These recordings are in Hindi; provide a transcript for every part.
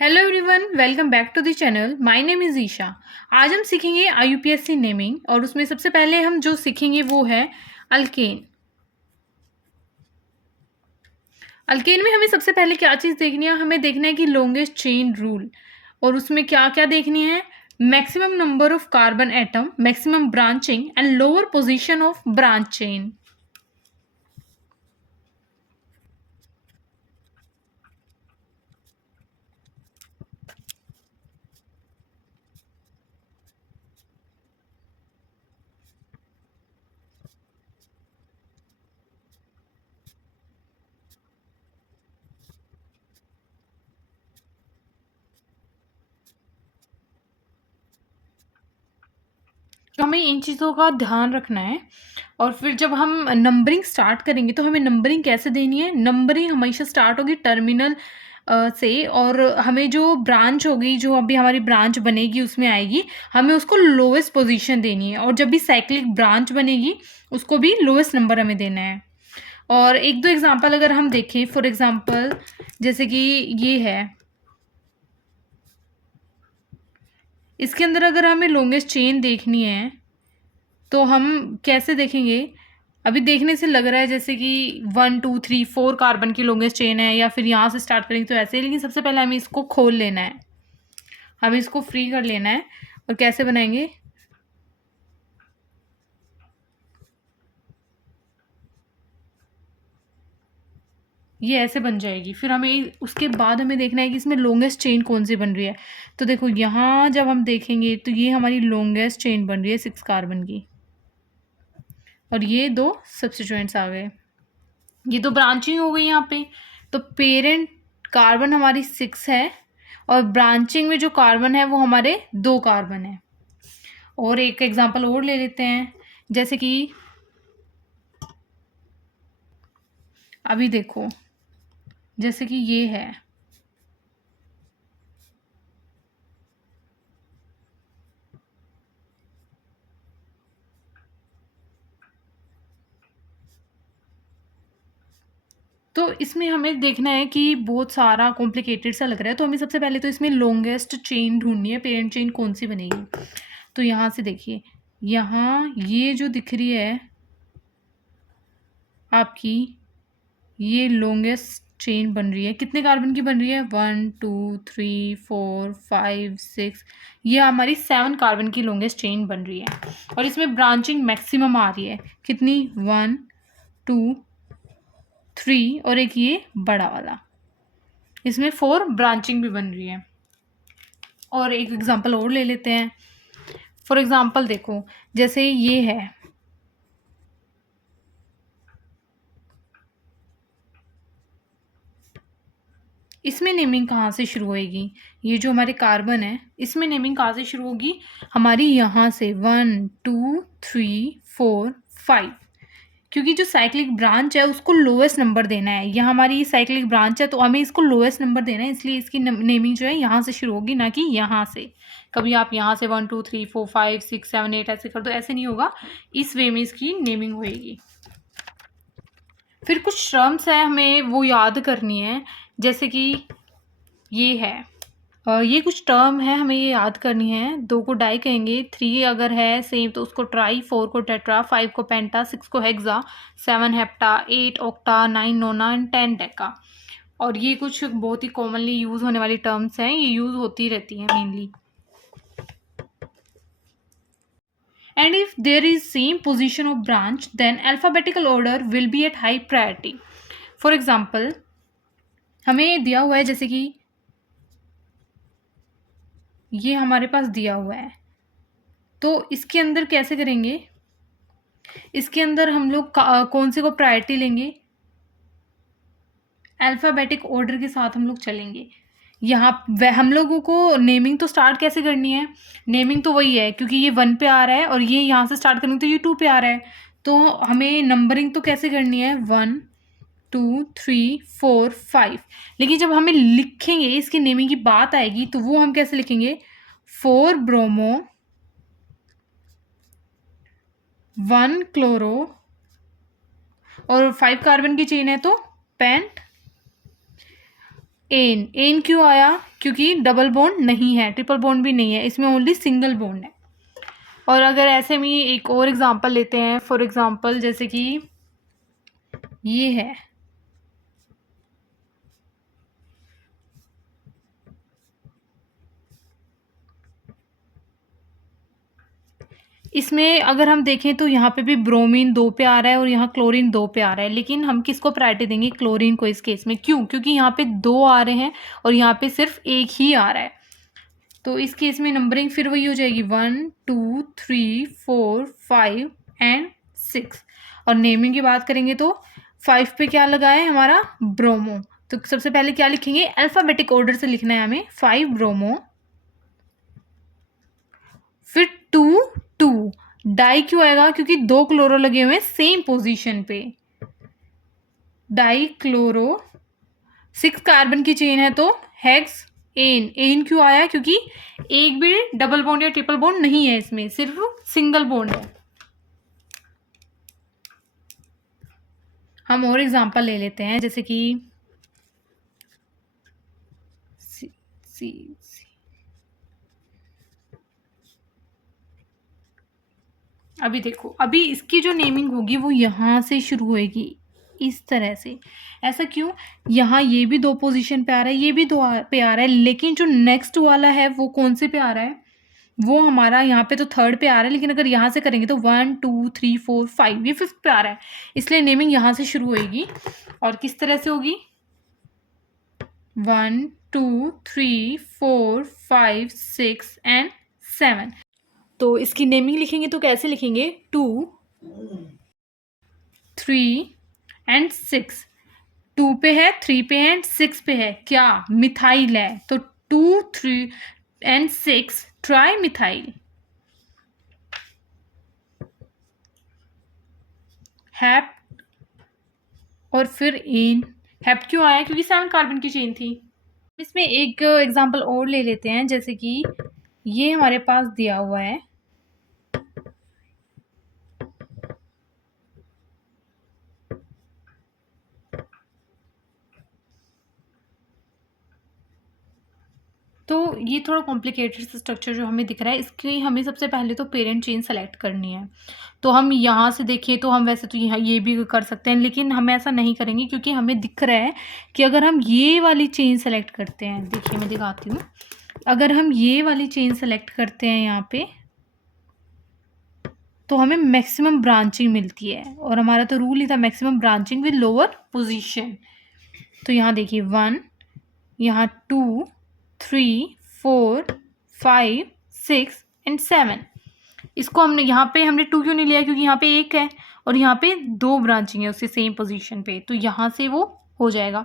Hello everyone, welcome back to the channel. My name is Isha. आज हम सीखेंगे आईयूपीएससी नेमिंग और उसमें सबसे पहले हम जो सीखेंगे वो है अल्केन। अल्केन में हमें सबसे पहले क्या चीज़ देखनी है, हमें देखना है कि लॉन्गेस्ट चेन रूल, और उसमें क्या क्या देखनी है, maximum number of carbon atom, maximum branching and lower position of branch chain. तो हमें इन चीज़ों का ध्यान रखना है। और फिर जब हम नंबरिंग स्टार्ट करेंगे तो हमें नंबरिंग कैसे देनी है, नंबरिंग हमेशा स्टार्ट होगी टर्मिनल से, और हमें जो ब्रांच होगी, जो अभी हमारी ब्रांच बनेगी उसमें आएगी, हमें उसको लोवेस्ट पोजीशन देनी है। और जब भी साइक्लिक ब्रांच बनेगी उसको भी लोवेस्ट नंबर हमें देना है। और एक दो एग्जांपल अगर हम देखें, फॉर एग्जांपल जैसे कि ये है, इसके अंदर अगर हमें लॉन्गेस्ट चेन देखनी है तो हम कैसे देखेंगे। अभी देखने से लग रहा है जैसे कि 1 2 3 4 कार्बन की लॉन्गेस्ट चेन है, या फिर यहाँ से स्टार्ट करेंगे तो ऐसे, लेकिन सबसे पहले हमें इसको खोल लेना है, हमें इसको फ्री कर लेना है। और कैसे बनाएंगे, ये ऐसे बन जाएगी। फिर हमें उसके बाद हमें देखना है कि इसमें लॉन्गेस्ट चेन कौन सी बन रही है। तो देखो यहाँ जब हम देखेंगे तो ये हमारी लॉन्गेस्ट चेन बन रही है 6 कार्बन की, और ये दो सब्स्टिट्यूएंट्स आ गए, ये तो ब्रांचिंग हो गई यहाँ पे। तो पेरेंट कार्बन हमारी 6 है, और ब्रांचिंग में जो कार्बन है वो हमारे 2 कार्बन है। और एक एग्जांपल और ले लेते हैं, जैसे कि अभी देखो, जैसे कि ये है, तो इसमें हमें देखना है कि बहुत सारा कॉम्प्लिकेटेड सा लग रहा है, तो हमें सबसे पहले तो इसमें लॉन्गेस्ट चेन ढूंढनी है, पेरेंट चेन कौन सी बनेगी। तो यहाँ से देखिए, यहाँ ये जो दिख रही है आपकी, ये लॉन्गेस्ट चेन बन रही है, कितने कार्बन की बन रही है, 1 2 3 4 5 6, ये हमारी 7 कार्बन की लॉन्गेस्ट चेन बन रही है। और इसमें ब्रांचिंग मैक्सिमम आ रही है, कितनी, 1 2 3, और एक ये बड़ा वाला, इसमें 4 ब्रांचिंग भी बन रही है। और एक एग्जांपल और ले लेते हैं। फॉर एग्जांपल देखो, जैसे ये है, इसमें नेमिंग कहाँ से शुरू होएगी, ये जो हमारे कार्बन है इसमें नेमिंग कहाँ से शुरू होगी, हमारी यहाँ से 1 2 3 4 5, क्योंकि जो साइक्लिक ब्रांच है उसको लोएस्ट नंबर देना है। यहाँ हमारी साइक्लिक ब्रांच है तो हमें इसको लोएस्ट नंबर देना है, इसलिए इसकी नेमिंग जो है यहाँ से शुरू होगी, ना कि यहाँ से। कभी आप यहाँ से 1 2 3 4 5 6 7 8 ऐसे कर दो, ऐसे नहीं होगा, इस वे में इसकी नेमिंग होएगी। फिर कुछ टर्म्स है हमें वो याद करनी है, जैसे कि ये है, ये कुछ टर्म है हमें ये याद करनी है। 2 को डाई कहेंगे, 3 अगर है सेम तो उसको ट्राई, 4 को टेट्रा, 5 को पेंटा, 6 को hexa, 7 hepta, 8 octa, 9 nona and 10 deca. और ये कुछ बहुत ही कॉमनली यूज़ होने वाली टर्म्स हैं, ये यूज़ होती रहती हैं mainly. And if there is same position of branch, then alphabetical order will be at high priority. For example, हमें दिया हुआ है जैसे कि ये हमारे पास दिया हुआ है, तो इसके अंदर कैसे करेंगे, इसके अंदर हम लोग कौन से को प्रायोरिटी लेंगे, अल्फ़ाबेटिक ऑर्डर के साथ हम लोग चलेंगे। यहाँ वह हम लोगों को नेमिंग तो स्टार्ट कैसे करनी है, नेमिंग तो वही है, क्योंकि ये 1 पे आ रहा है और ये यहाँ से स्टार्ट करेंगे तो ये 2 पे आ रहा है, तो हमें नंबरिंग तो कैसे करनी है, 1 2 3 4 5। लेकिन जब हमें लिखेंगे, इसकी नेमिंग की बात आएगी तो वो हम कैसे लिखेंगे, 4 ब्रोमो, 1 क्लोरो, और 5 कार्बन की चेन है तो पेंट, एन। एन क्यों आया? क्योंकि डबल बॉन्ड नहीं है, ट्रिपल बॉन्ड भी नहीं है, इसमें ओनली सिंगल बॉन्ड है। और अगर ऐसे में एक और एग्जांपल लेते हैं, फॉर एग्जांपल जैसे कि ये है, इसमें अगर हम देखें तो यहाँ पे भी ब्रोमीन 2 पे आ रहा है और यहाँ क्लोरीन 2 पे आ रहा है, लेकिन हम किसको प्रायोरिटी देंगे? क्लोरीन को इस केस में। क्यों? क्योंकि यहाँ पे 2 आ रहे हैं और यहाँ पे सिर्फ एक ही आ रहा है। तो इस केस में नंबरिंग फिर वही हो जाएगी 1 2 3 4 5 एंड 6। और नेमिंग की बात करेंगे तो 5 पे क्या लगा है हमारा? ब्रोमो। तो सबसे पहले क्या लिखेंगे? अल्फाबेटिक ऑर्डर से लिखना है हमें। 5 ब्रोमो, फिर 2 2 डाई क्यों आएगा? क्योंकि 2 क्लोरो लगे हुए हैं सेम पोजीशन पे। डाई क्लोरो, 6 कार्बन की चेन है तो हेक्स एन। एन क्यों आया? क्योंकि एक भी डबल बॉन्ड या ट्रिपल बॉन्ड नहीं है, इसमें सिर्फ सिंगल बॉन्ड है। हम और एग्जांपल ले लेते हैं, जैसे कि सी, सी, सी। अभी देखो, अभी इसकी जो नेमिंग होगी वो यहाँ से शुरू होएगी इस तरह से। ऐसा क्यों? यहाँ ये भी 2 पोजीशन पे आ रहा है, ये भी 2 पे आ रहा है, लेकिन जो नेक्स्ट वाला है वो कौन से पे आ रहा है? वो हमारा यहाँ पे तो 3rd पे आ रहा है, लेकिन अगर यहाँ से करेंगे तो 1 2 3 4 5, ये 5th पे आ रहा है, इसलिए नेमिंग यहाँ से शुरू होएगी। और किस तरह से होगी? 1 2 3 4 5 6 एंड 7। तो इसकी नेमिंग लिखेंगे तो कैसे लिखेंगे? 2 3 एंड 6। 2 पे है, 3 पे है एंड 6 पे है, क्या? मिथाइल है। तो 2 3 एंड 6 ट्राई मिथाइल। हैप और फिर एन। हैप क्यों आया? क्योंकि 7 कार्बन की चेन थी। इसमें एक एग्जांपल और ले लेते हैं, जैसे कि ये हमारे पास दिया हुआ है, तो ये थोड़ा कॉम्प्लिकेटेड स्ट्रक्चर जो हमें दिख रहा है, इसकी हमें सबसे पहले तो पेरेंट चेन सेलेक्ट करनी है। तो हम यहाँ से देखें तो हम वैसे तो यहाँ ये भी कर सकते हैं, लेकिन हम ऐसा नहीं करेंगे क्योंकि हमें दिख रहा है कि अगर हम ये वाली चेन सेलेक्ट करते हैं, देखिए मैं दिखाती हूँ, अगर हम ये वाली चेन सेलेक्ट करते हैं यहाँ पे तो हमें मैक्सिमम ब्रांचिंग मिलती है, और हमारा तो रूल ही था maximum branching with lower position. तो यहाँ देखिए 1, यहाँ 2 3 4 5 6 एंड 7। इसको हमने यहाँ पे हमने 2 क्यों नहीं लिया? क्योंकि यहाँ पे 1 है और यहाँ पे 2 ब्रांचिंग है उससे सेम पोजीशन पे, तो यहाँ से वो हो जाएगा।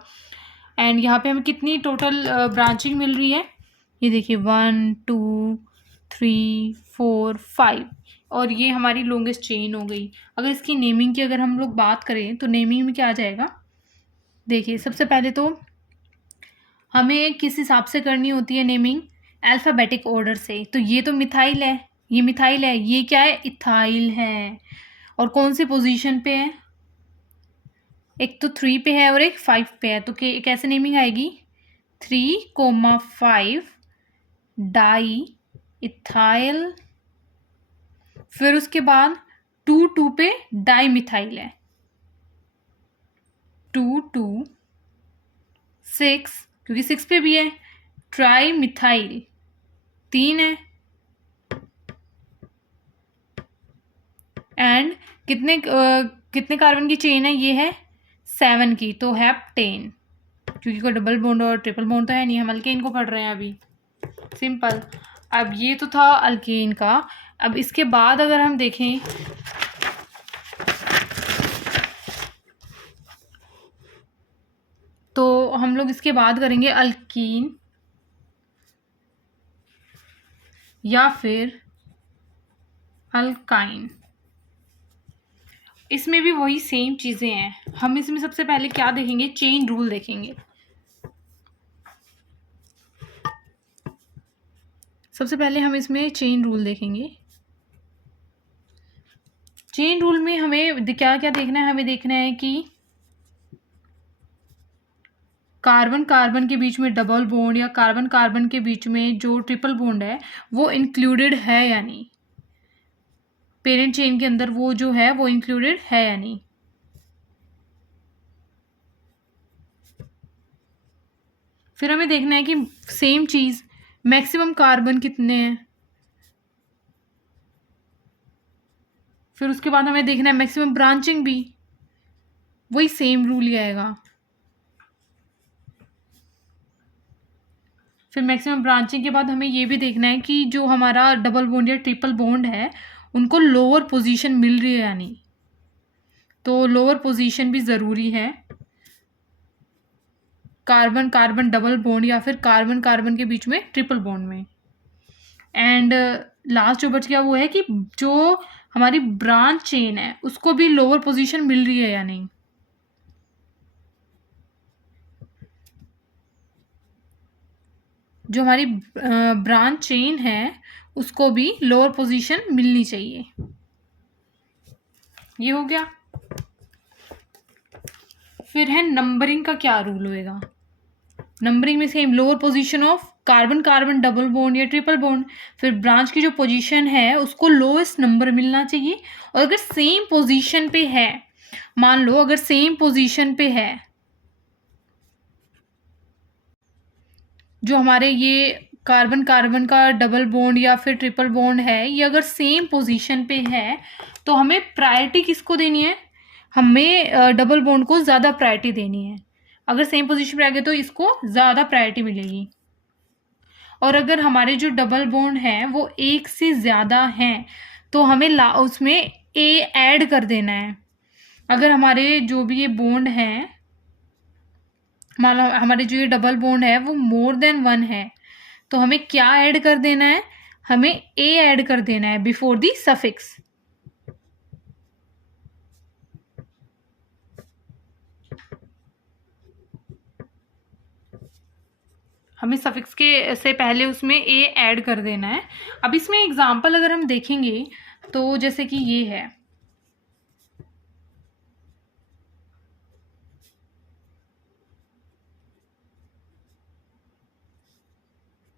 एंड यहाँ पे हमें कितनी टोटल ब्रांचिंग मिल रही है? ये देखिए 1 2 3 4 5, और ये हमारी लॉन्गेस्ट चेन हो गई। अगर इसकी नेमिंग की अगर हम लोग बात करें तो नेमिंग में क्या आ जाएगा? देखिए सबसे पहले तो हमें किस हिसाब से करनी होती है नेमिंग? अल्फ़ाबेटिक ऑर्डर से। तो ये तो मिथाइल है, ये मिथाइल है, ये क्या है? इथाइल है। और कौन सी पोजीशन पे है? एक तो 3 पे है और एक 5 पे है, तो कैसे नेमिंग आएगी? 3,5 डाई इथाइल। फिर उसके बाद 2 2 पे डाई मिथाइल है, 2 2 6, क्योंकि 6 पे भी है, ट्राई मिथाइल 3 है, एंड कितने कार्बन की चेन है? ये है 7 की, तो हेप्टेन। क्योंकि कोई डबल बॉन्ड और ट्रिपल बॉन्ड तो है नहीं, हम अल्केन को पढ़ रहे हैं अभी, सिंपल। अब ये तो था अल्केन का। अब इसके बाद अगर हम देखें तो हम लोग इसके बाद करेंगे अल्कीन या फिर अल्काइन। इसमें भी वही सेम चीज़ें हैं। हम इसमें सबसे पहले क्या देखेंगे? चेन रूल देखेंगे। सबसे पहले हम इसमें चेन रूल देखेंगे। चेन रूल में हमें क्या क्या देखना है? हमें देखना है कि कार्बन कार्बन के बीच में डबल बॉन्ड या कार्बन कार्बन के बीच में जो ट्रिपल बॉन्ड है वो इंक्लूडेड है या नहीं, पेरेंट चेन के अंदर वो जो है वो इंक्लूडेड है या नहीं। फिर हमें देखना है कि सेम चीज मैक्सिमम कार्बन कितने हैं, फिर उसके बाद हमें देखना है मैक्सिमम ब्रांचिंग भी, वही सेम रूल ही आएगा। फिर मैक्सिमम ब्रांचिंग के बाद हमें ये भी देखना है कि जो हमारा डबल बॉन्ड या ट्रिपल बॉन्ड है उनको लोअर पोजीशन मिल रही है या नहीं, तो लोअर पोजीशन भी ज़रूरी है कार्बन कार्बन डबल बॉन्ड या फिर कार्बन कार्बन के बीच में ट्रिपल बॉन्ड में। एंड लास्ट जो बच गया वो है कि जो हमारी ब्रांच चेन है उसको भी लोअर पोजीशन मिल रही है या नहीं। जो हमारी ब्रांच चेन है उसको भी लोअर पोजीशन मिलनी चाहिए। ये हो गया। फिर है नंबरिंग का क्या रूल होएगा। नंबरिंग में same lower position of carbon carbon double bond या ट्रिपल बॉन्ड, फिर ब्रांच की जो पोजीशन है उसको लोएस्ट नंबर मिलना चाहिए। और अगर सेम पोजीशन पे है, मान लो अगर सेम पोजीशन पे है जो हमारे ये कार्बन कार्बन का डबल बॉन्ड या फिर ट्रिपल बॉन्ड है, ये अगर सेम पोजीशन पे है तो हमें प्रायोरिटी किसको देनी है, हमें डबल बॉन्ड को ज़्यादा प्रायोरिटी देनी है। अगर सेम पोजीशन पे आ गए तो इसको ज़्यादा प्रायोरिटी मिलेगी। और अगर हमारे जो डबल बॉन्ड हैं वो एक से ज़्यादा हैं तो हमें उसमें ए ऐड कर देना है। अगर हमारे जो भी ये बॉन्ड हैं, मान लो हमारे जो ये डबल बॉन्ड है वो मोर देन 1 है तो हमें क्या ऐड कर देना है, हमें ए ऐड कर देना है बिफोर दी सफिक्स। हमें सफिक्स के से पहले उसमें ए ऐड कर देना है। अब इसमें एग्जांपल अगर हम देखेंगे तो जैसे कि ये है,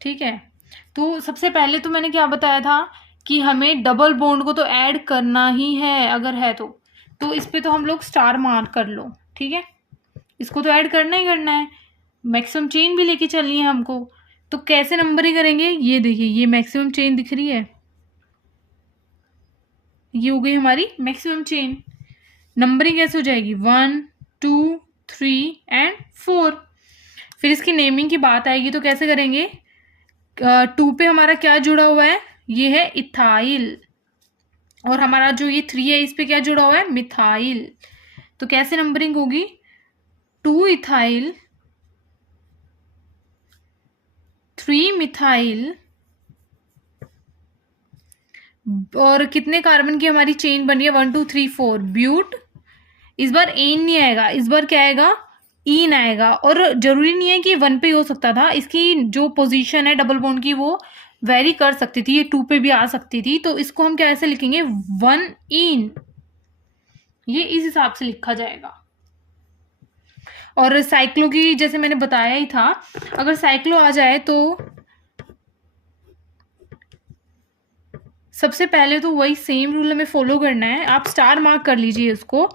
ठीक है। तो सबसे पहले तो मैंने क्या बताया था कि हमें डबल बॉन्ड को तो ऐड करना ही है, अगर है तो इस पे तो हम लोग स्टार मार्क कर लो, ठीक है। इसको तो ऐड करना ही करना है, मैक्सिमम चेन भी लेके चलनी है हमको। तो कैसे नंबरिंग करेंगे, ये देखिए ये मैक्सिमम चेन दिख रही है, ये हो गई हमारी मैक्सिमम चेन। नंबरिंग कैसे हो जाएगी 1 2 3 एंड 4। फिर इसकी नेमिंग की बात आएगी तो कैसे करेंगे, 2 पे हमारा क्या जुड़ा हुआ है, ये है इथाइल, और हमारा जो ये 3 है इस पे क्या जुड़ा हुआ है, मिथाइल। तो कैसे नंबरिंग होगी, 2 इथाइल 3 मिथाइल, और कितने कार्बन की हमारी चेन बनी है 1 2 3 4 ब्यूट। इस बार एन नहीं आएगा, इस बार क्या आएगा, ईन आएगा। और जरूरी नहीं है कि 1 पे हो सकता था, इसकी जो पोजीशन है डबल बॉन्ड की वो वेरी कर सकती थी, ये 2 पे भी आ सकती थी। तो इसको हम क्या ऐसे लिखेंगे 1 ईन, ये इस हिसाब से लिखा जाएगा। और साइक्लो की जैसे मैंने बताया ही था, अगर साइक्लो आ जाए तो सबसे पहले तो वही सेम रूल हमें फॉलो करना है। आप स्टार मार्क कर लीजिए उसको।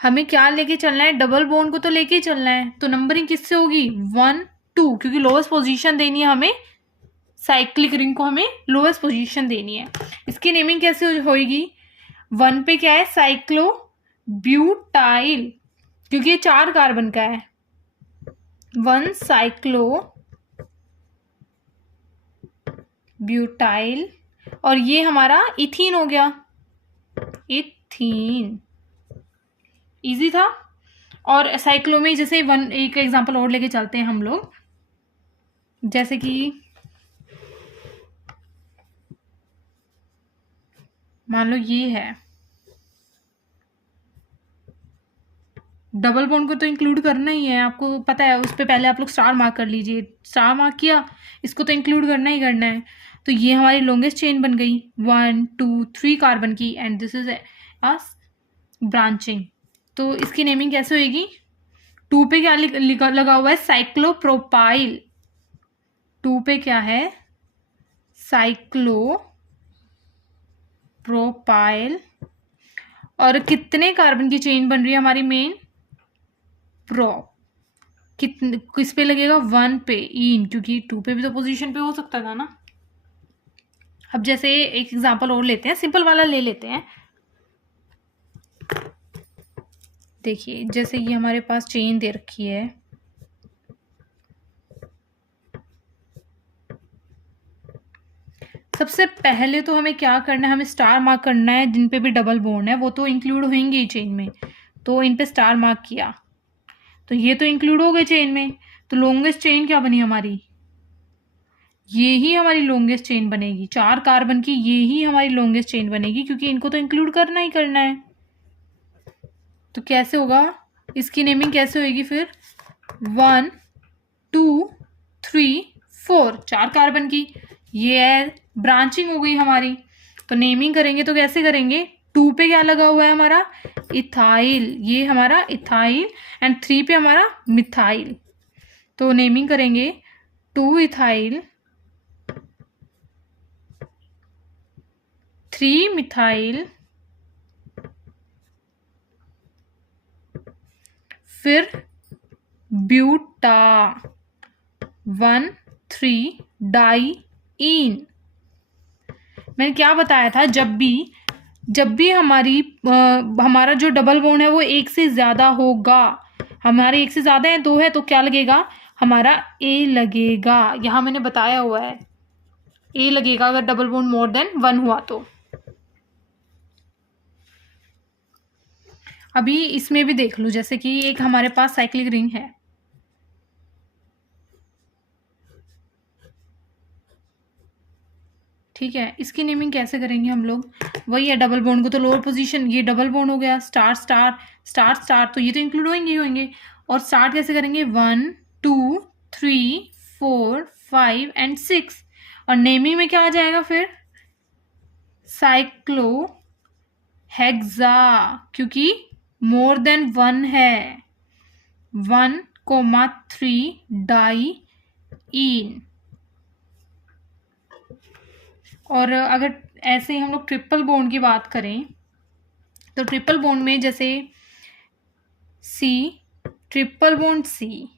हमें क्या लेके चलना है, डबल बॉन्ड को तो लेके ही चलना है। तो नंबरिंग किससे होगी 1 2, क्योंकि लोवेस्ट पोजीशन देनी है हमें, साइक्लिक रिंग को हमें लोवेस्ट पोजीशन देनी है। इसकी नेमिंग कैसे होगी, 1 पे क्या है, साइक्लो ब्यूटाइल, क्योंकि ये 4 कार्बन का है, 1 साइक्लो ब्यूटाइल। और ये हमारा इथीन हो गया, इथीन। इजी था। और साइक्लो में जैसे एक एग्जांपल और लेके चलते हैं हम लोग, जैसे कि मान लो ये है, डबल बॉन्ड को तो इंक्लूड करना ही है, आपको पता है। उस पर पहले आप लोग स्टार मार्क कर लीजिए, स्टार मार्क किया, इसको तो इंक्लूड करना ही करना है। तो ये हमारी लॉन्गेस्ट चेन बन गई 1 2 3 कार्बन की, एंड दिस इज ब्रांचिंग। तो इसकी नेमिंग कैसे होगी 2 पे क्या लगा हुआ है? साइक्लोप्रोपाइल। 2 पे क्या है? साइक्लोप्रोपाइल। और कितने कार्बन की चेन बन रही है हमारी मेन? प्रोप। कितने किस पे लगेगा? 1 पे, इन, क्योंकि 2 पे भी तो पोजीशन पे हो सकता था ना। अब जैसे एक एग्जांपल और लेते हैं, सिंपल वाला ले लेते हैं। देखिए जैसे ये हमारे पास चेन दे रखी है, सबसे पहले तो हमें क्या करना है? हमें स्टार मार्क करना है। जिन पे भी डबल बॉन्ड है वो तो इंक्लूड होंगे ही चेन में, तो इन पे स्टार मार्क किया तो ये तो इंक्लूड हो गए चेन में। तो लॉन्गेस्ट चेन क्या बनी हमारी? ये ही हमारी लॉन्गेस्ट चेन बनेगी। 4 कार्बन की ये ही हमारी लॉन्गेस्ट चेन बनेगी, क्योंकि इनको तो इंक्लूड करना ही करना है। तो कैसे होगा इसकी नेमिंग? कैसे होगी फिर? 1 2 3 4, 4 कार्बन की ये है, ब्रांचिंग हो गई हमारी। तो नेमिंग करेंगे तो कैसे करेंगे? 2 पे क्या लगा हुआ है हमारा? इथाइल, ये हमारा इथाइल। एंड 3 पे हमारा मिथाइल। तो नेमिंग करेंगे 2 इथाइल 3 मिथाइल, फिर ब्यूटा 1 3 डाइईन। मैंने क्या बताया था? जब भी हमारा जो डबल बॉन्ड है वो एक से ज्यादा होगा, हमारे एक से ज्यादा है, 2 है, तो क्या लगेगा? हमारा ए लगेगा। यहां मैंने बताया हुआ है ए लगेगा अगर डबल बॉन्ड मोर देन 1 हुआ तो। अभी इसमें भी देख लो, जैसे कि एक हमारे पास साइक्लिक रिंग है, ठीक है। इसकी नेमिंग कैसे करेंगे हम लोग? वही है, डबल बॉन्ड को तो लोअर पोजीशन, ये डबल बॉन्ड हो गया, स्टार स्टार स्टार स्टार, तो ये तो इंक्लूड होंगे ही होंगे। और स्टार्ट कैसे करेंगे? 1 2 3 4 5 एंड 6। और नेमिंग में क्या आ जाएगा फिर? साइक्लो हेक्सा, क्योंकि मोर देन 1 है। 1,3 डाइईन। और अगर ऐसे ही हम लोग ट्रिपल बॉन्ड की बात करें तो ट्रिपल बॉन्ड में जैसे सी, ट्रिपल बॉन्ड सी,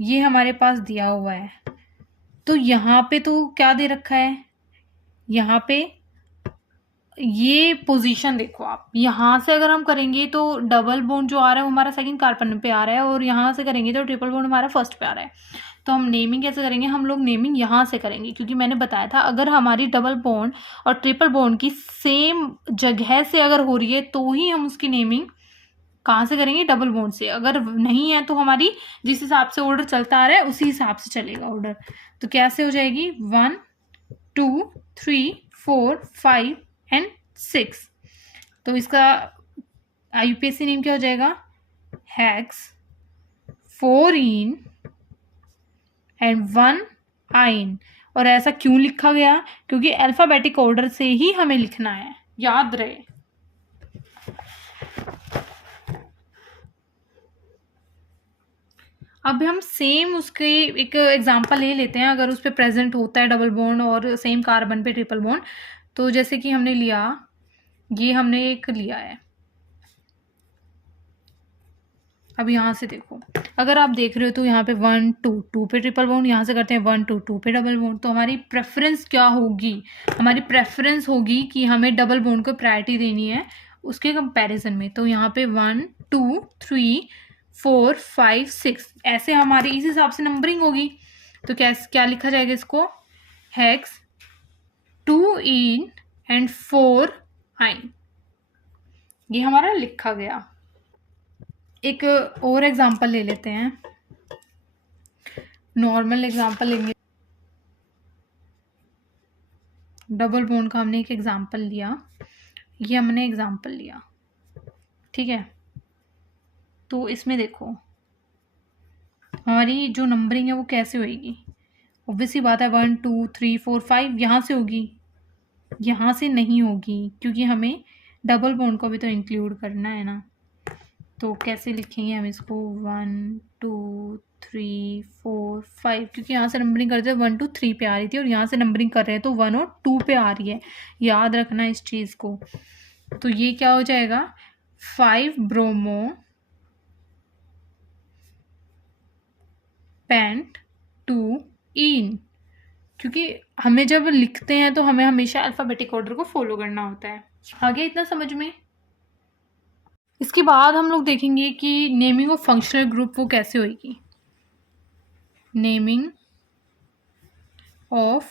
ये हमारे पास दिया हुआ है। तो यहाँ पे तो क्या दे रखा है? यहाँ पे ये पोजीशन देखो आप, यहाँ से अगर हम करेंगे तो डबल बॉन्ड जो आ रहा है वो हमारा सेकंड कार्बन पे आ रहा है, और यहाँ से करेंगे तो ट्रिपल बॉन्ड हमारा फर्स्ट पे आ रहा है। तो हम नेमिंग कैसे करेंगे? हम लोग नेमिंग यहाँ से करेंगे, क्योंकि मैंने बताया था अगर हमारी डबल बॉन्ड और ट्रिपल बॉन्ड की सेम जगह से अगर हो रही है तो ही हम उसकी नेमिंग कहाँ से करेंगे? डबल बॉन्ड से। अगर नहीं है तो हमारी जिस हिसाब से ऑर्डर चलता आ रहा है उसी हिसाब से चलेगा ऑर्डर। तो कैसे हो जाएगी? 1 2 3 4 5 एंड 6। तो इसका यूपीएससी नेम क्या हो जाएगा? हेक्स 4 इन एंड 1 आइन। और ऐसा क्यों लिखा गया? क्योंकि अल्फाबेटिक ऑर्डर से ही हमें लिखना है, याद रहे। अब हम सेम उसके एक एग्जांपल ले लेते हैं, अगर उस पर प्रेजेंट होता है डबल बॉन्ड और सेम कार्बन पे ट्रिपल बॉन्ड। तो जैसे कि हमने लिया, ये हमने एक लिया है। अब यहाँ से देखो, अगर आप देख रहे हो तो यहाँ पे 1 2 2 पे ट्रिपल बॉन्ड, यहाँ से करते हैं 1 2 2 पे डबल बॉन्ड। तो हमारी प्रेफरेंस क्या होगी? हमारी प्रेफरेंस होगी कि हमें डबल बॉन्ड को प्रायोरिटी देनी है उसके कंपैरिजन में। तो यहाँ पे 1 2 3 4 5 6 ऐसे हमारी इस हिसाब से नंबरिंग होगी। तो क्या लिखा जाएगा इसको? हेक्स 2 इन एंड 4 आइन, ये हमारा लिखा गया। एक और एग्जांपल ले लेते हैं, नॉर्मल एग्जांपल लेंगे। डबल बॉन्ड का हमने एक एग्जांपल लिया, ये हमने एग्जांपल लिया, ठीक है। तो इसमें देखो हमारी जो नंबरिंग है वो कैसे होगी? ऑब्वियसली बात है 1 2 3 4 5 यहाँ से होगी, यहाँ से नहीं होगी, क्योंकि हमें डबल बॉन्ड को भी तो इंक्लूड करना है ना। तो कैसे लिखेंगे हम इसको 1 2 3 4 5, क्योंकि यहाँ से नंबरिंग करते हैं 1 2 3 पे आ रही थी और यहाँ से नंबरिंग कर रहे हैं तो 1 और 2 पे आ रही है। याद रखना इस चीज़ को। तो ये क्या हो जाएगा 5 ब्रोमो पेंट 2 इन, क्योंकि हमें जब लिखते हैं तो हमें हमेशा अल्फ़ाबेटिक ऑर्डर को फॉलो करना होता है। आगे इतना समझ में। इसके बाद हम लोग देखेंगे कि नेमिंग ऑफ फंक्शनल ग्रुप वो कैसे होगी। नेमिंग ऑफ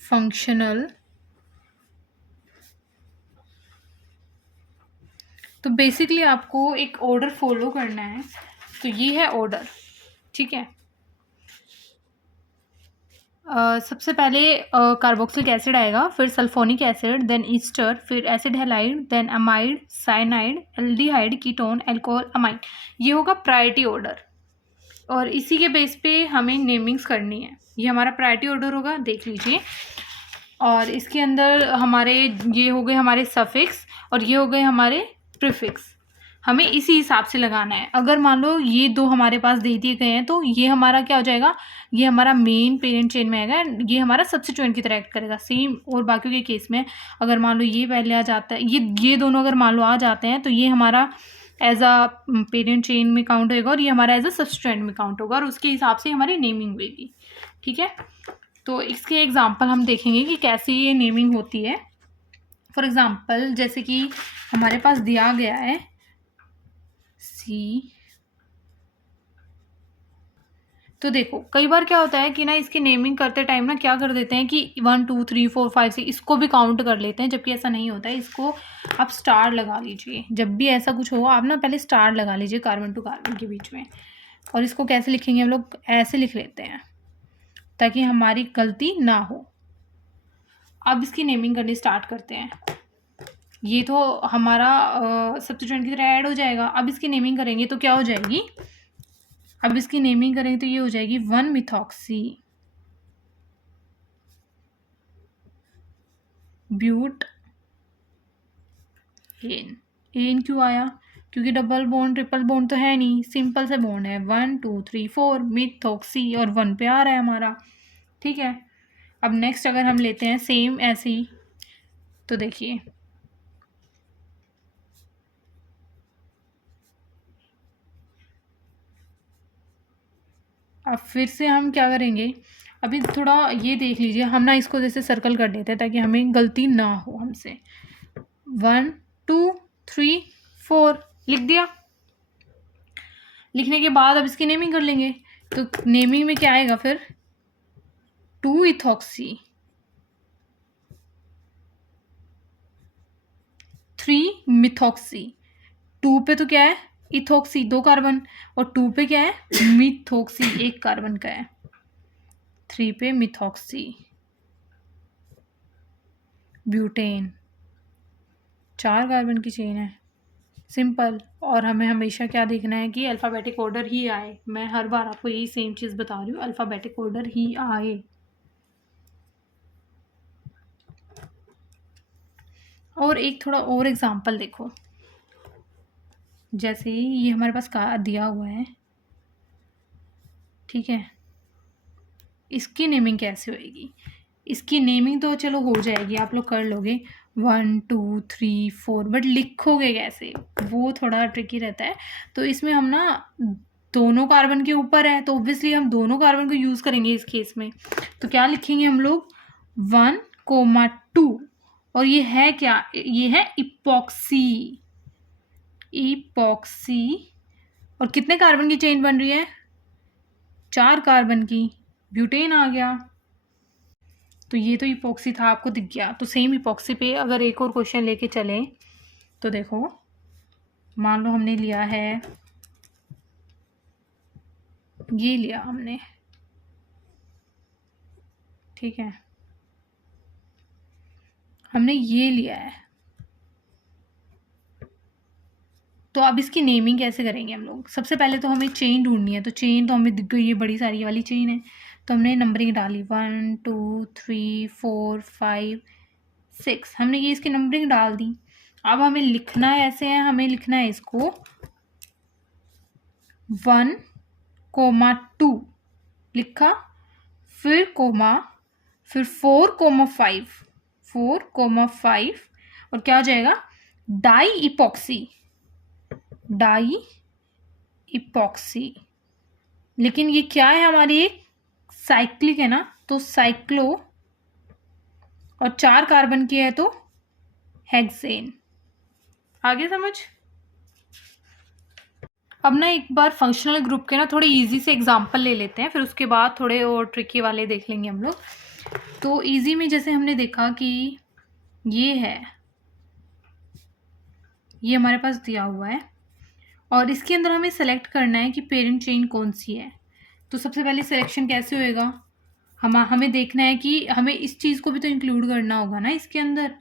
फंक्शनल, तो बेसिकली आपको एक ऑर्डर फॉलो करना है। तो ये है ऑर्डर, ठीक है। सबसे पहले कार्बोक्सिलिक एसिड आएगा, फिर सल्फोनिक एसिड, देन ईस्टर, फिर acid halide, then amide, cyanide, aldehyde, ketone, alcohol, amine. ये होगा प्रायोरिटी ऑर्डर और इसी के बेस पे हमें नेमिंग्स करनी है। ये हमारा प्रायोरिटी ऑर्डर होगा, देख लीजिए। और इसके अंदर हमारे ये हो गए हमारे सफिक्स और ये हो गए हमारे प्रीफिक्स। हमें इसी हिसाब से लगाना है। अगर मान लो ये दो हमारे पास दे दिए गए हैं तो ये हमारा क्या हो जाएगा, ये हमारा मेन पेरेंट चेन में आएगा, ये हमारा सब्स्टिट्यूएंट की तरह एक्ट करेगा। सेम और बाकियों के केस में अगर मान लो ये पहले आ जाता है, ये दोनों अगर मान लो आ जाते हैं तो ये हमारा एज अ पेरेंट चेन में काउंट होगा और ये हमारा एज अ सब्स्टिट्यूएंट में काउंट होगा और उसके हिसाब से हमारी नेमिंग होगी, ठीक है। तो इसके एग्जाम्पल हम देखेंगे कि कैसे ये नेमिंग होती है। फॉर एग्जाम्पल जैसे कि हमारे पास दिया गया है सी, तो देखो कई बार क्या होता है कि ना इसकी नेमिंग करते टाइम ना क्या कर देते हैं कि 1 2 3 4 5 6 इसको भी काउंट कर लेते हैं, जबकि ऐसा नहीं होता है। इसको आप स्टार लगा लीजिए, जब भी ऐसा कुछ हो आप ना पहले स्टार लगा लीजिए कार्बन टू कार्बन के बीच में। और इसको कैसे लिखेंगे हम लोग, ऐसे लिख लेते हैं ताकि हमारी गलती ना हो। अब इसकी नेमिंग करनी स्टार्ट करते हैं। ये तो हमारा सब्स्टिट्यूएंट की तरह ऐड हो जाएगा। अब इसकी नेमिंग करेंगे तो क्या हो जाएगी, अब इसकी नेमिंग करेंगे तो ये हो जाएगी 1 मिथॉक्सी ब्यूट एन। एन क्यों आया, क्योंकि डबल बॉन्ड ट्रिपल बॉन्ड तो है नहीं, सिंपल से बॉन्ड है। 1 2 3 4 मिथॉक्सी और 1 पे आ रहा है हमारा, ठीक है। अब नेक्स्ट अगर हम लेते हैं सेम ऐसे ही, तो देखिए अब फिर से हम क्या करेंगे, अभी थोड़ा ये देख लीजिए, हम ना इसको जैसे सर्कल कर देते हैं ताकि हमें गलती ना हो हमसे। 1 2 3 4 लिख दिया। लिखने के बाद अब इसकी नेमिंग कर लेंगे। तो नेमिंग में क्या आएगा फिर 2 इथॉक्सी 3 मिथॉक्सी। 2 पे तो क्या है इथॉक्सी 2 कार्बन और 2 पे क्या है मिथॉक्सी 1 कार्बन का है। 3 पे मिथॉक्सी ब्यूटेन 4 कार्बन की चेन है, सिंपल। और हमें हमेशा क्या देखना है कि अल्फ़ाबेटिक ऑर्डर ही आए। मैं हर बार आपको यही सेम चीज़ बता रही हूँ, अल्फ़ाबेटिक ऑर्डर ही आए। और एक थोड़ा और एग्जांपल देखो, जैसे ये हमारे पास का दिया हुआ है, ठीक है। इसकी नेमिंग कैसे होएगी, इसकी नेमिंग तो चलो हो जाएगी, आप लोग कर लोगे 1 2 3 4, बट लिखोगे कैसे वो थोड़ा ट्रिकी रहता है। तो इसमें हम ना दोनों कार्बन के ऊपर है तो ऑब्वियसली हम दोनों कार्बन को यूज़ करेंगे इस केस में। तो क्या लिखेंगे हम लोग 1,2 और ये है क्या, ये है इपॉक्सी। इपॉक्सी और कितने कार्बन की चेन बन रही है 4 कार्बन की, ब्यूटेन आ गया। तो ये तो इपॉक्सी था, आपको दिख गया। तो सेम इपॉक्सी पे अगर एक और क्वेश्चन लेके चलें तो देखो मान लो हमने लिया है, ये लिया हमने, ठीक है, हमने ये लिया है। तो अब इसकी नेमिंग कैसे करेंगे हम लोग, सबसे पहले तो हमें चेन ढूंढनी है। तो चेन तो हमें दिख गई, ये बड़ी सारी वाली चेन है। तो हमने नंबरिंग डाली 1 2 3 4 5 6, हमने ये इसकी नंबरिंग डाल दी। अब हमें लिखना ऐसे है, हमें लिखना है इसको 1,2 लिखा, फिर कोमा, फिर 4,5 और क्या हो जाएगा, डाई इपॉक्सी। लेकिन ये क्या है, हमारी एक साइक्लिक है ना, तो साइक्लो, और 4 कार्बन की है तो हेक्सेन। आगे समझ। अब ना एक बार फंक्शनल ग्रुप के ना थोड़े इजी से एग्जांपल ले लेते हैं, फिर उसके बाद थोड़े और ट्रिकी वाले देख लेंगे हम लोग। तो इजी में जैसे हमने देखा कि ये है, ये हमारे पास दिया हुआ है और इसके अंदर हमें सेलेक्ट करना है कि पेरेंट चेन कौन सी है। तो सबसे पहले सिलेक्शन कैसे होएगा, हमें देखना है कि हमें इस चीज़ को भी तो इंक्लूड करना होगा ना इसके अंदर।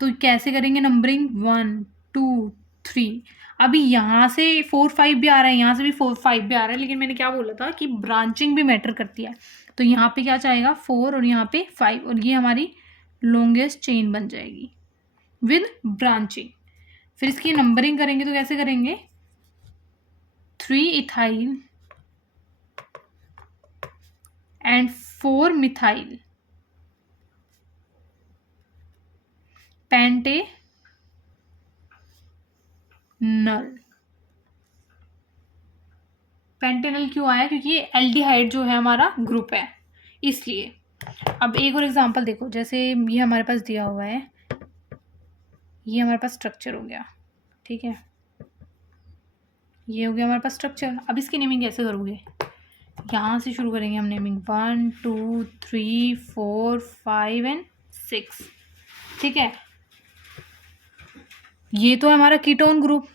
तो कैसे करेंगे नंबरिंग, 1 2 3। अभी यहाँ से 4 5 भी आ रहा है, यहाँ से भी 4 5 भी आ रहा है, लेकिन मैंने क्या बोला था कि ब्रांचिंग भी मैटर करती है। तो यहाँ पे क्या चाहेगा 4 और यहाँ पे 5, और ये हमारी लॉन्गेस्ट चेन बन जाएगी विद ब्रांचिंग। फिर इसकी नंबरिंग करेंगे तो कैसे करेंगे, 3 ethyl and 4 methyl Pantanal. Pantanal क्यों आया, क्योंकि ये एल्डिहाइड जो है हमारा ग्रुप है, इसलिए। अब एक और एग्जांपल देखो, जैसे ये हमारे पास दिया हुआ है, ये हमारे पास स्ट्रक्चर हो गया, ठीक है, ये हो गया हमारे पास स्ट्रक्चर। अब इसकी नेमिंग कैसे करोगे, यहाँ से शुरू करेंगे हम नेमिंग, 1 2 3 4 5 एंड 6, ठीक है। ये तो है हमारा कीटोन ग्रुप,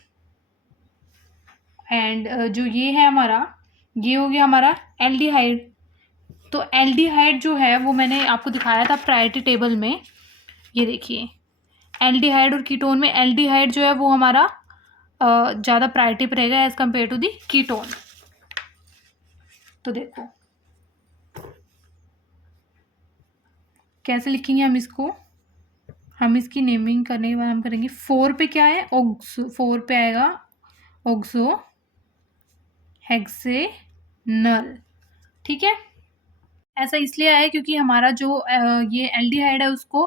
एंड जो ये है हमारा, ये हो गया हमारा एल्डिहाइड। तो एल्डिहाइड जो है वो मैंने आपको दिखाया था प्रायोरिटी टेबल में, ये देखिए एल्डिहाइड और कीटोन में एल्डिहाइड जो है वो हमारा ज़्यादा प्रायोरिटी पर रहेगा as compare to the ketone. तो देखो कैसे लिखेंगे हम इसको, हम इसकी नेमिंग करने के बाद हम करेंगे 4 पे क्या है, ऑक्सो, 4 पे आएगा ऑक्सो हेक्सेनल, ठीक है। ऐसा इसलिए आया क्योंकि हमारा जो ये एल्डिहाइड है उसको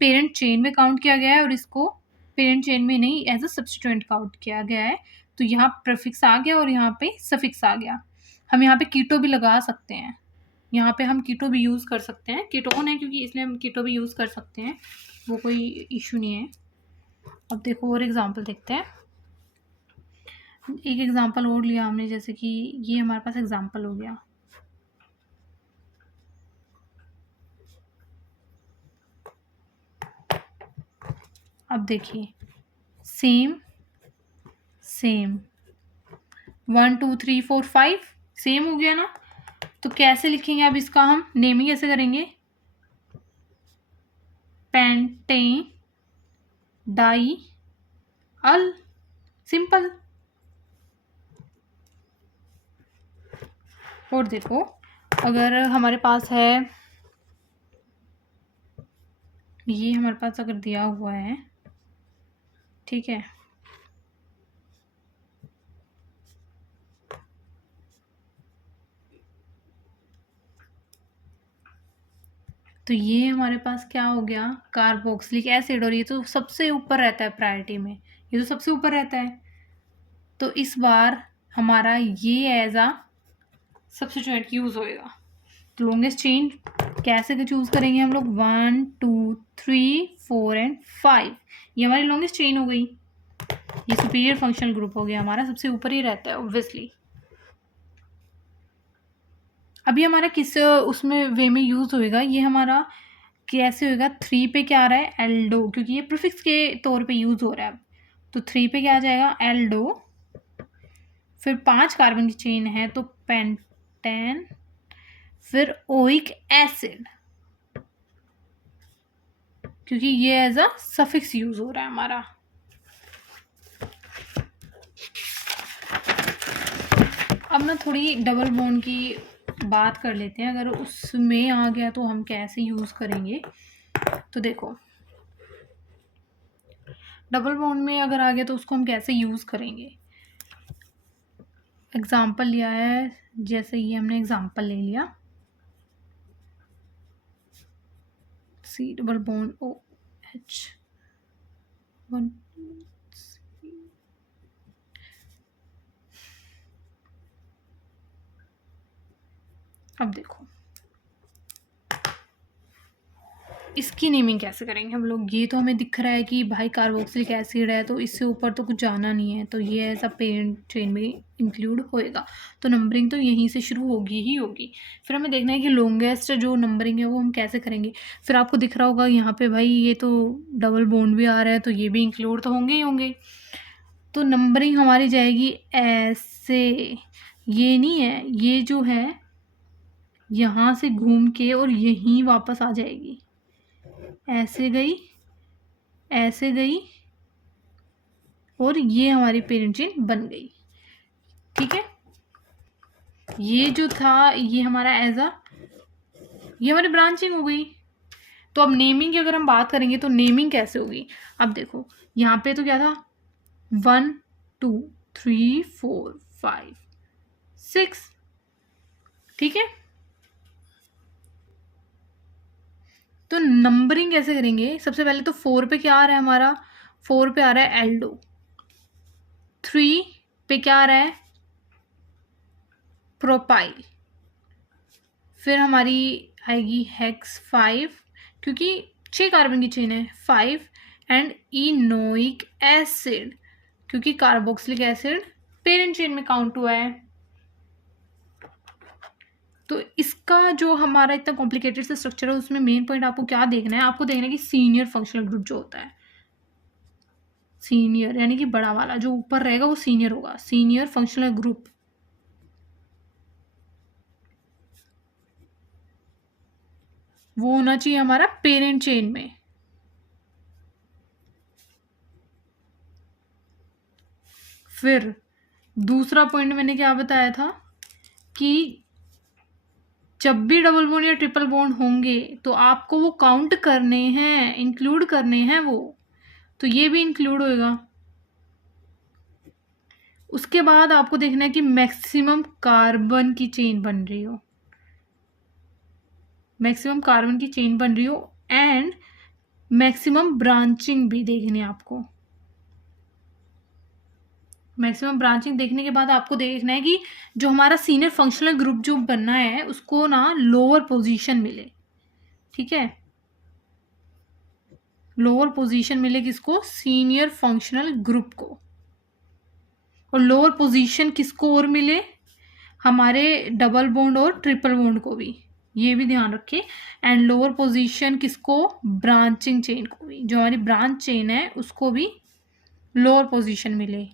पेरेंट चेन में काउंट किया गया है और इसको पेरेंट चेन में नहीं एज अ सब्स्टिट्यूएंट काउंट किया गया है। तो यहाँ प्रीफिक्स आ गया और यहाँ पे सफिक्स आ गया। हम यहाँ पे कीटो भी लगा सकते हैं, यहाँ पे हम कीटो भी यूज़ कर सकते हैं, कीटोन है क्योंकि इसलिए हम कीटो भी यूज़ कर सकते हैं, वो कोई इशू नहीं है। अब देखो और एग्जांपल देखते हैं, एक एग्जांपल और लिया हमने, जैसे कि ये हमारे पास एग्जांपल हो गया, अब देखिए सेम 1 2 3 4 5 सेम हो गया ना। तो कैसे लिखेंगे अब इसका, हम नेमिंग कैसे करेंगे, पेंटेन डाई अल, सिंपल। और देखो अगर हमारे पास है, ये हमारे पास अगर दिया हुआ है, ठीक है, तो ये हमारे पास क्या हो गया, कार्बोक्सिलिक एसिड, और ये तो सबसे ऊपर रहता है प्रायोरिटी में, ये तो सबसे ऊपर रहता है। तो इस बार हमारा ये एज आ सब्स्टिट्यूएंट यूज होएगा। तो लॉन्गेस्ट चेन कैसे चूज करेंगे हम लोग, 1 2 3 4 एंड 5, ये हमारी लॉन्गेस्ट चेन हो गई। ये सुपीरियर फंक्शनल ग्रुप हो गया हमारा, सबसे ऊपर ही रहता है ऑब्वियसली। अभी हमारा किस उसमें वे में यूज होएगा, ये हमारा कैसे होएगा, 3 पे क्या आ रहा है, एल्डो, क्योंकि ये प्रीफिक्स के तौर पे यूज हो रहा है। तो 3 पे क्या आ जाएगा, एल्डो, फिर 5 कार्बन की चेन है तो पेंटेन, फिर ओइक एसिड, क्योंकि ये एज अ सफिक्स यूज हो रहा है हमारा। अब ना थोड़ी डबल बॉन्ड की बात कर लेते हैं, अगर उसमें आ गया तो हम कैसे यूज करेंगे। तो देखो डबल बॉन्ड में अगर आ गया तो उसको हम कैसे यूज़ करेंगे। एग्जाम्पल लिया है, जैसे ये हमने एग्जाम्पल ले लिया, C double bond O H 1। अब देखो इसकी नेमिंग कैसे करेंगे हम लोग। ये तो हमें दिख रहा है कि भाई कार्बोक्सिलिक एसिड है, तो इससे ऊपर तो कुछ जाना नहीं है, तो ये ऐसा पेरेंट चेन में इंक्लूड होएगा, तो नंबरिंग तो यहीं से शुरू होगी ही होगी। फिर हमें देखना है कि लॉन्गेस्ट जो नंबरिंग है वो हम कैसे करेंगे। फिर आपको दिख रहा होगा यहाँ पे भाई ये तो डबल बॉन्ड भी आ रहा है, तो ये भी इंक्लूड तो होंगे ही होंगे। तो नंबरिंग हमारी जाएगी ऐसे, ये नहीं है, ये जो है यहाँ से घूम के और यहीं वापस आ जाएगी, ऐसे गई, ऐसे गई, और ये हमारी पेरेंट चेन बन गई। ठीक है, ये जो था ये हमारा ये हमारी ब्रांचिंग हो गई। तो अब नेमिंग की अगर हम बात करेंगे तो नेमिंग कैसे होगी। अब देखो यहाँ पे तो क्या था, 1 2 3 4 5 6, ठीक है। तो नंबरिंग कैसे करेंगे, सबसे पहले तो 4 पे क्या आ रहा है हमारा, 4 पे आ रहा है एल्डो, 3 पे क्या आ रहा है प्रोपाइल, फिर हमारी आएगी हेक्स 5, क्योंकि 6 कार्बन की चेन है, 5 एंड इनोइक एसिड, क्योंकि कार्बोक्सिलिक एसिड पेरेंट चेन में काउंट हुआ है। तो इसका जो हमारा इतना कॉम्प्लिकेटेड सा स्ट्रक्चर है उसमें मेन पॉइंट आपको क्या देखना है, आपको देखना है कि सीनियर फंक्शनल ग्रुप जो होता है, सीनियर यानी कि बड़ा वाला जो ऊपर रहेगा वो सीनियर होगा, सीनियर फंक्शनल ग्रुप। वो होना चाहिए हमारा पेरेंट चेन में। फिर दूसरा पॉइंट मैंने क्या बताया था कि जब भी डबल बॉन्ड या ट्रिपल बॉन्ड होंगे तो आपको वो काउंट करने हैं, इंक्लूड करने हैं वो, तो ये भी इंक्लूड होएगा। उसके बाद आपको देखना है कि मैक्सिमम कार्बन की चेन बन रही हो, मैक्सिमम कार्बन की चेन बन रही हो, एंड मैक्सिमम ब्रांचिंग भी देखनी है आपको। मैक्सिमम ब्रांचिंग देखने के बाद आपको देखना है कि जो हमारा सीनियर फंक्शनल ग्रुप जो बनना है उसको ना लोअर पोजीशन मिले, ठीक है, लोअर पोजीशन मिले किसको, सीनियर फंक्शनल ग्रुप को। और लोअर पोजीशन किसको और मिले, हमारे डबल बॉन्ड और ट्रिपल बॉन्ड को भी, ये भी ध्यान रखें। एंड लोअर पोजीशन किसको, ब्रांचिंग चेन को भी, जो हमारी ब्रांच चेन है उसको भी लोअर पोजीशन मिले।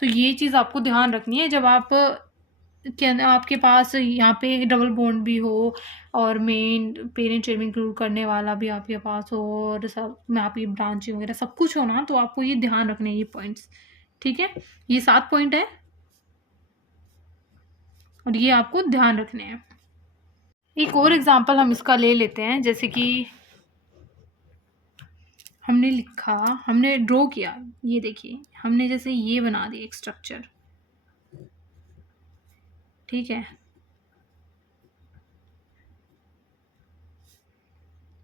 तो ये चीज़ आपको ध्यान रखनी है जब आप क्या आपके पास यहाँ पे डबल बॉन्ड भी हो और मेन पेरेंट चेन में इंक्लूड करने वाला भी आपके पास हो और सब में आपकी ब्रांचिंग वगैरह सब कुछ हो ना, तो आपको ये ध्यान रखने हैं ये पॉइंट्स, ठीक है। ये 7 पॉइंट है और ये आपको ध्यान रखने हैं। एक और एग्जांपल हम इसका ले लेते हैं, जैसे कि हमने लिखा, हमने ड्रॉ किया, ये देखिए हमने जैसे ये बना दिया एक स्ट्रक्चर, ठीक है,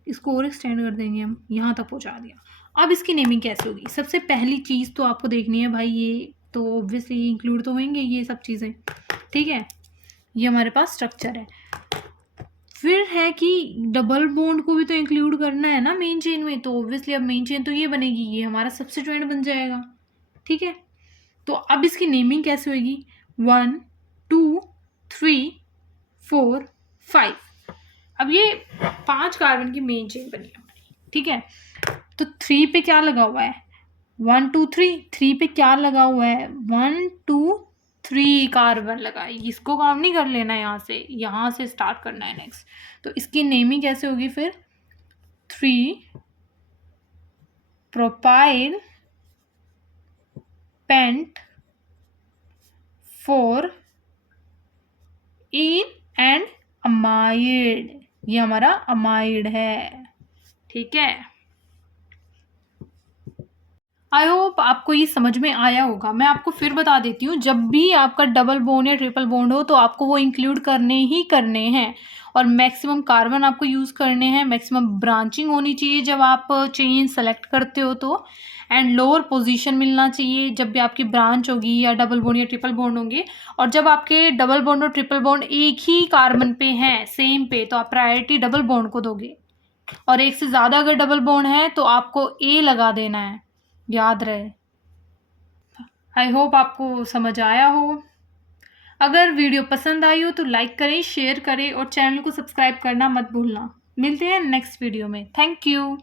इसको और एक्सटेंड कर देंगे हम, यहाँ तक पहुँचा दिया। अब इसकी नेमिंग कैसे होगी, सबसे पहली चीज़ तो आपको देखनी है भाई, ये तो ऑब्वियसली इंक्लूड तो होंगे ये सब चीज़ें, ठीक है, ये हमारे पास स्ट्रक्चर है। फिर है कि डबल बॉन्ड को भी तो इंक्लूड करना है ना मेन चेन में, तो ऑब्वियसली अब मेन चेन तो ये बनेगी, ये हमारा सब्स्टिट्यूएंट बन जाएगा, ठीक है। तो अब इसकी नेमिंग कैसे होगी, 1 2 3 4 5। अब ये 5 कार्बन की मेन चेन बनी है हमारी, ठीक है। तो 3 पे क्या लगा हुआ है, 1 2 3, 3 पे क्या लगा हुआ है, 1 2 3 कार्बन लगा है, इसको काउंट नहीं कर लेना, यहाँ से स्टार्ट करना है नेक्स्ट। तो इसकी नेमिंग कैसे होगी फिर, 3 propyl pent 4 ene and amide, ये हमारा अमाइड है, ठीक है। आई होप आपको ये समझ में आया होगा। मैं आपको फिर बता देती हूँ, जब भी आपका डबल बॉन्ड या ट्रिपल बॉन्ड हो तो आपको वो इंक्लूड करने ही करने हैं, और मैक्सिमम कार्बन आपको यूज़ करने हैं, मैक्सिमम ब्रांचिंग होनी चाहिए जब आप चेन सेलेक्ट करते हो तो, एंड लोअर पोजीशन मिलना चाहिए जब भी आपकी ब्रांच होगी या डबल बॉन्ड या ट्रिपल बॉन्ड होंगे। और जब आपके डबल बॉन्ड और ट्रिपल बॉन्ड एक ही कार्बन पे हैं, सेम पे, तो आप प्रायोरिटी डबल बॉन्ड को दोगे, और एक से ज़्यादा अगर डबल बॉन्ड है तो आपको ए लगा देना है, याद रहे। आई होप आपको समझ आया हो। अगर वीडियो पसंद आई हो तो लाइक करें, शेयर करें और चैनल को सब्सक्राइब करना मत भूलना। मिलते हैं नेक्स्ट वीडियो में। Thank you.